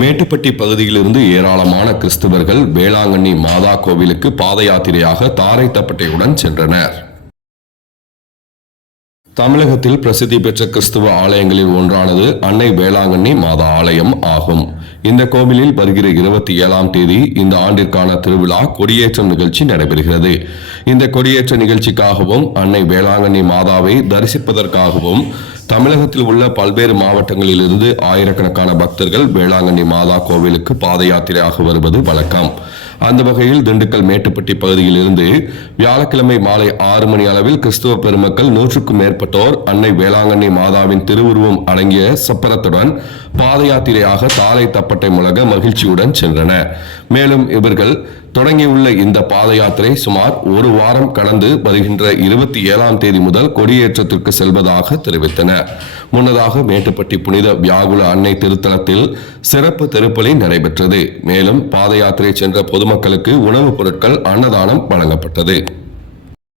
மேட்டுப்பட்டி பகுதியிலிருந்து ஏராளமான கிறிஸ்தவர்கள் வேளாங்கண்ணி மாதா கோவிலுக்கு பாத யாத்திரையாக தாரை தப்பட்டையுடன் சென்றனர். தமிழகத்தில் பிரசித்தி பெற்ற கிறிஸ்தவ ஆலயங்களில் ஒன்றானது அன்னை வேளாங்கண்ணி மாதா ஆலயம் ஆகும். இந்த கோவிலில் வருகிற 27ஆம் தேதி இந்த ஆண்டிற்கான திருவிழா கொடியேற்றம் நிகழ்ச்சி நடைபெறுகிறது. இந்த கொடியேற்ற நிகழ்ச்சிக்காகவும் அன்னை வேளாங்கண்ணி மாதாவை தரிசிப்பதற்காகவும் தமிழகத்தில் உள்ள பல்வேறு மாவட்டங்களிலிருந்து ஆயிரக்கணக்கான பக்தர்கள் வேளாங்கண்ணி மாதா கோவிலுக்கு பாத யாத்திரையாக வருவது வழக்கம். அந்த வகையில் திண்டுக்கல் மேட்டுப்பட்டி பகுதியில் இருந்து வியாழக்கிழமை மாலை 6 மணி அளவில் கிறிஸ்துவ பெருமக்கள் 100க்கும் மேற்பட்டோர் அன்னை வேளாங்கண்ணி மாதாவின் திருவுருவம் அடங்கிய சப்பரத்துடன் பாத யாத்திரையாக தாரை தப்பட்டை முழங்க மகிழ்ச்சியுடன் சென்றனர். மேலும் இவர்கள் தொடங்கியுள்ள இந்த பாத யாத்திரை சுமார் ஒரு வாரம் கடந்து வருகின்ற 27ஆம் தேதி முதல் கொடியேற்றத்திற்கு செல்வதாக தெரிவித்தனர். முன்னதாக மேட்டுப்பட்டி புனித வியாகுல அன்னை திருத்தலத்தில் சிறப்பு திருப்பலி நடைபெற்றது. மேலும் பாத யாத்திரை சென்ற பொதுமக்களுக்கு உணவுப் பொருட்கள் அன்னதானம் வழங்கப்பட்டது.